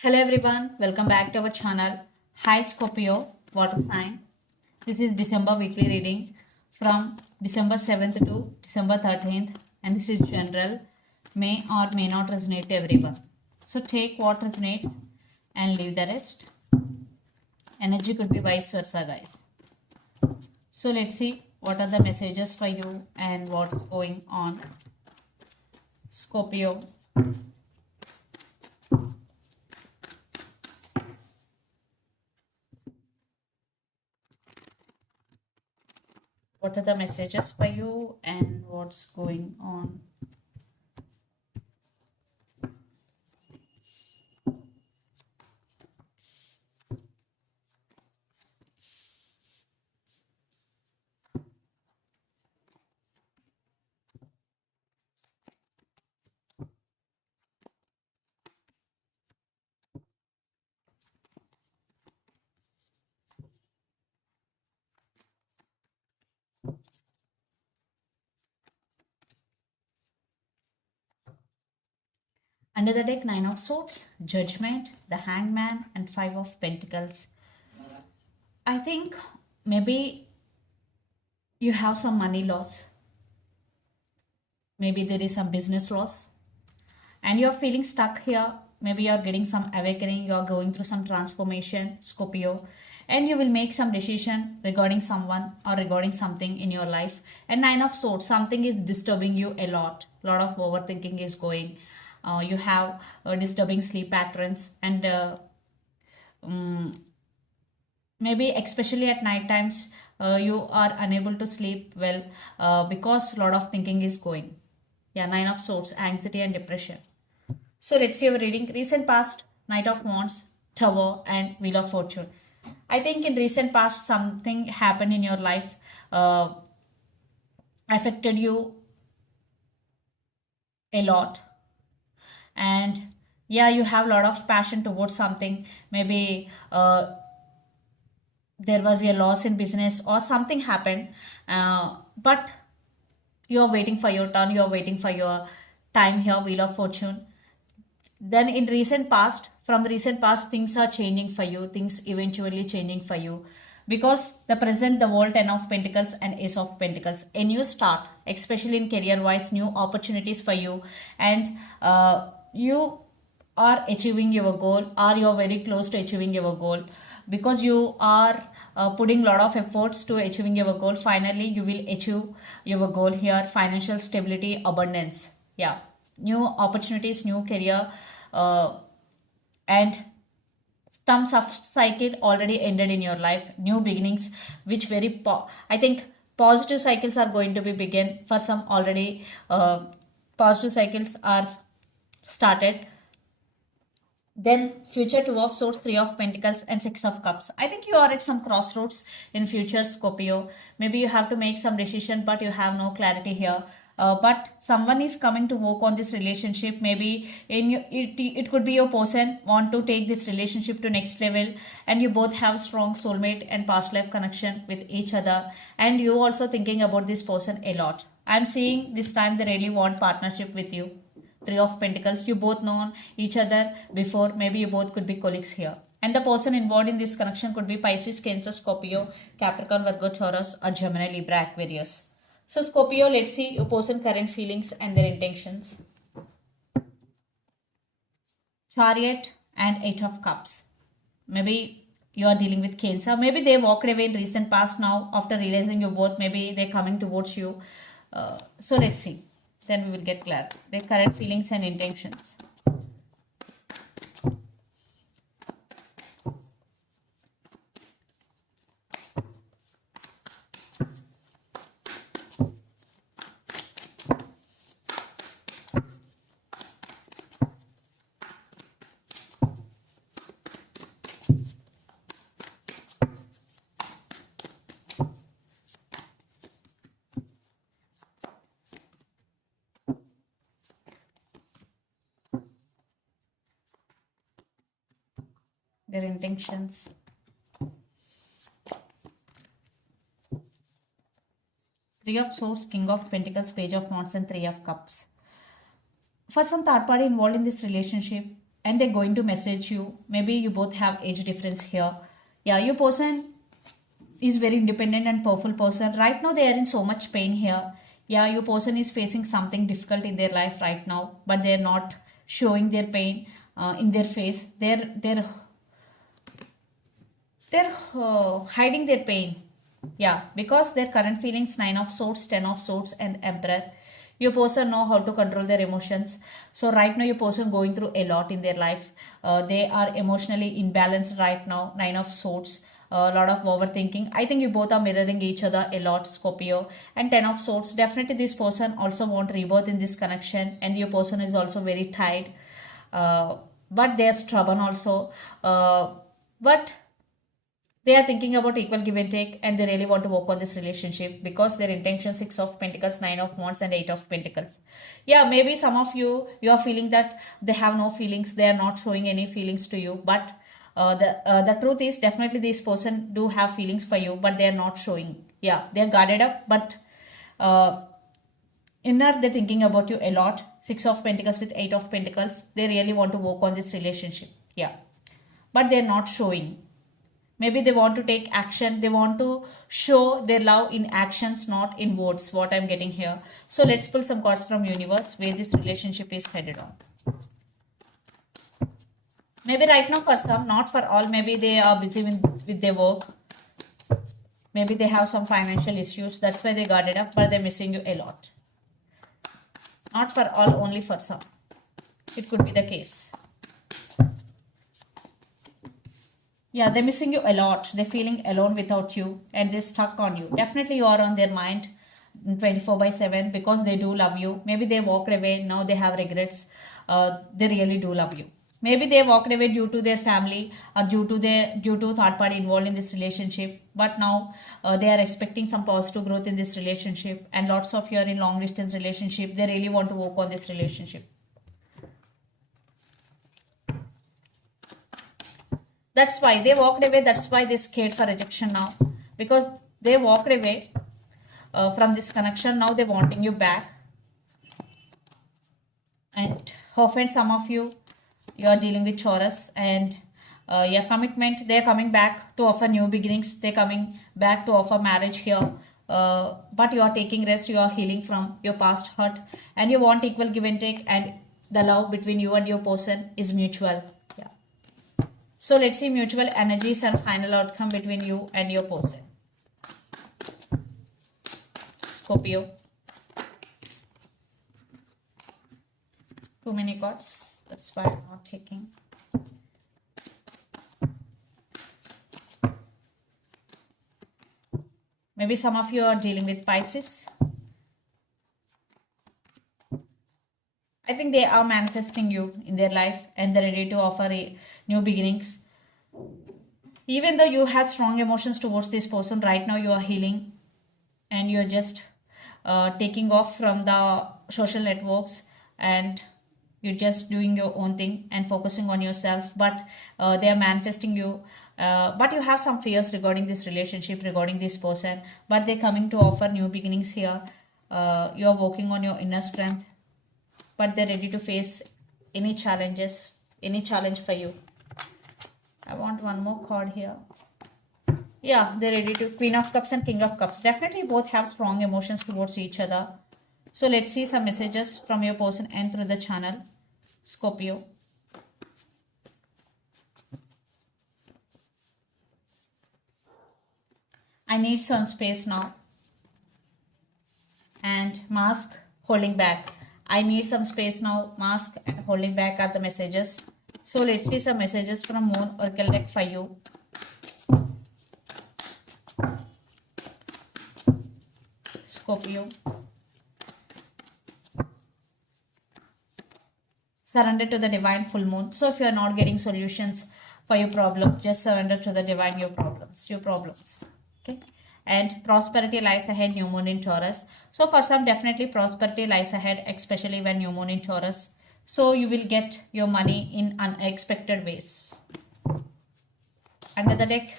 Hello everyone, welcome back to our channel. Hi Scorpio, water sign. This is December weekly reading from December 7th to December 13th, and this is general, may or may not resonate to everyone. So take what resonates and leave the rest. Energy could be vice versa, guys. So let's see what are the messages for you and what's going on. Scorpio. What are the messages for you and what's going on? Under the deck, Nine of Swords, Judgment, the Hangman, and Five of Pentacles. I think maybe you have some money loss. Maybe there is some business loss. And you're feeling stuck here. Maybe you're getting some awakening. You're going through some transformation, Scorpio. And you will make some decision regarding someone or regarding something in your life. And Nine of Swords, something is disturbing you a lot. A lot of overthinking is going. You have disturbing sleep patterns and maybe especially at night times you are unable to sleep well because a lot of thinking is going. Yeah, Nine of Swords, anxiety and depression. So let's see our reading. Recent past, Knight of Wands, Tower, and Wheel of Fortune. I think in recent past something happened in your life, affected you a lot, and yeah, you have a lot of passion towards something. Maybe there was a loss in business or something happened, but you're waiting for your turn, you're waiting for your time here, Wheel of Fortune. Then in recent past, from recent past, things are changing for you, things eventually changing for you, because the present, the world, 10 of Pentacles and Ace of Pentacles, a new start, especially in career wise, new opportunities for you, and you are achieving your goal, or you're very close to achieving your goal, because you are putting a lot of efforts to achieving your goal. Finally you will achieve your goal here. Financial stability, abundance, yeah, new opportunities, new career, and some cycle already ended in your life, new beginnings, which I think positive cycles are going to be begin for some already. Positive cycles are started. Then future, Two of Swords, Three of Pentacles, and Six of Cups. I think you are at some crossroads in future, Scorpio. Maybe you have to make some decision, but you have no clarity here. But someone is coming to work on this relationship. Maybe it could be your person want to take this relationship to next level, and you both have strong soulmate and past life connection with each other, and you also thinking about this person a lot. I'm seeing this time they really want partnership with you. Three of Pentacles, you both know each other before. Maybe you both could be colleagues here. And the person involved in this connection could be Pisces, Cancer, Scorpio, Capricorn, Virgo, Taurus, or Gemini, Libra, Aquarius. So Scorpio, let's see your person current feelings and their intentions. Chariot and Eight of Cups. Maybe you are dealing with Cancer. Maybe they walked away in recent past. Now after realizing you both, maybe they're coming towards you. So let's see. Then we will get clear their current feelings and intentions. Their intentions. Three of Swords, King of Pentacles, Page of Wands, and Three of Cups. For some third party involved in this relationship, and they're going to message you. Maybe you both have age difference here. Yeah, your person is very independent and powerful person. Right now they are in so much pain here. Yeah, your person is facing something difficult in their life right now, but they're not showing their pain in their face. They're hiding their pain. Yeah, because their current feelings, 9 of swords, 10 of swords, and emperor. Your person know how to control their emotions. So right now your person going through a lot in their life. They are emotionally imbalanced right now. 9 of swords, a lot of overthinking. I think you both are mirroring each other a lot, Scorpio. And 10 of swords, definitely this person also want rebirth in this connection, and your person is also very tired. But they're stubborn also. But they are thinking about equal give and take, and they really want to work on this relationship because their intention, 6 of pentacles, 9 of wands, and 8 of pentacles. Yeah, maybe some of you are feeling that they have no feelings, they are not showing any feelings to you, but the truth is definitely this person do have feelings for you, but they are not showing. Yeah, they are guarded up, but uh, inner they're thinking about you a lot. 6 of pentacles with 8 of pentacles, they really want to work on this relationship. Yeah, but they're not showing. Maybe they want to take action, they want to show their love in actions, not in words, what I'm getting here. So let's pull some cards from universe where this relationship is headed on. Maybe right now for some, not for all. Maybe they are busy with their work. Maybe they have some financial issues, that's why they got it up, but they're missing you a lot. Not for all, only for some. It could be the case. Yeah, they're missing you a lot. They're feeling alone without you, and they're stuck on you. Definitely you are on their mind 24/7 because they do love you. Maybe they walked away, now they have regrets. They really do love you. Maybe they walked away due to their family or due to third party involved in this relationship. But now they are expecting some positive growth in this relationship, and lots of you are in long distance relationship. They really want to work on this relationship. That's why they walked away. That's why they're scared for rejection now. Because they walked away from this connection. Now they're wanting you back. And often some of you are dealing with Taurus. And your commitment, they're coming back to offer new beginnings. They're coming back to offer marriage here. But you are taking rest. You are healing from your past hurt. And you want equal give and take. And the love between you and your person is mutual. So let's see mutual energies and final outcome between you and your person. Scorpio. Too many cards. That's why I'm not taking. Maybe some of you are dealing with Pisces. I think they are manifesting you in their life and they're ready to offer new beginnings. Even though you had strong emotions towards this person, right now you are healing and you're just taking off from the social networks and you're just doing your own thing and focusing on yourself. But they are manifesting you. But you have some fears regarding this relationship, regarding this person. But they're coming to offer new beginnings here. You are working on your inner strength. But they're ready to face any challenges, any challenge for you. I want one more card here. Yeah, they're ready to. Queen of Cups and King of Cups. Definitely both have strong emotions towards each other. So let's see some messages from your person and through the channel. Scorpio. I need some space now. And mask, holding back. I need some space now, mask, and holding back are the messages. So let's see some messages from Moon Oracle deck for you. Scorpio. Surrender to the divine full moon. So if you are not getting solutions for your problem, just surrender to the divine your problems. Okay. And prosperity lies ahead, new moon in Taurus. So for some, definitely prosperity lies ahead, especially when new moon in Taurus. So you will get your money in unexpected ways. Under the deck,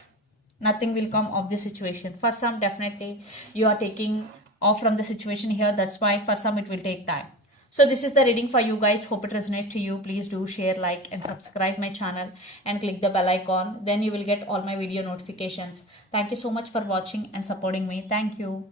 nothing will come of this situation. For some, definitely you are taking off from the situation here. That's why for some it will take time. So this is the reading for you guys. Hope it resonates to you. Please do share, like and subscribe my channel and click the bell icon. Then you will get all my video notifications. Thank you so much for watching and supporting me. Thank you.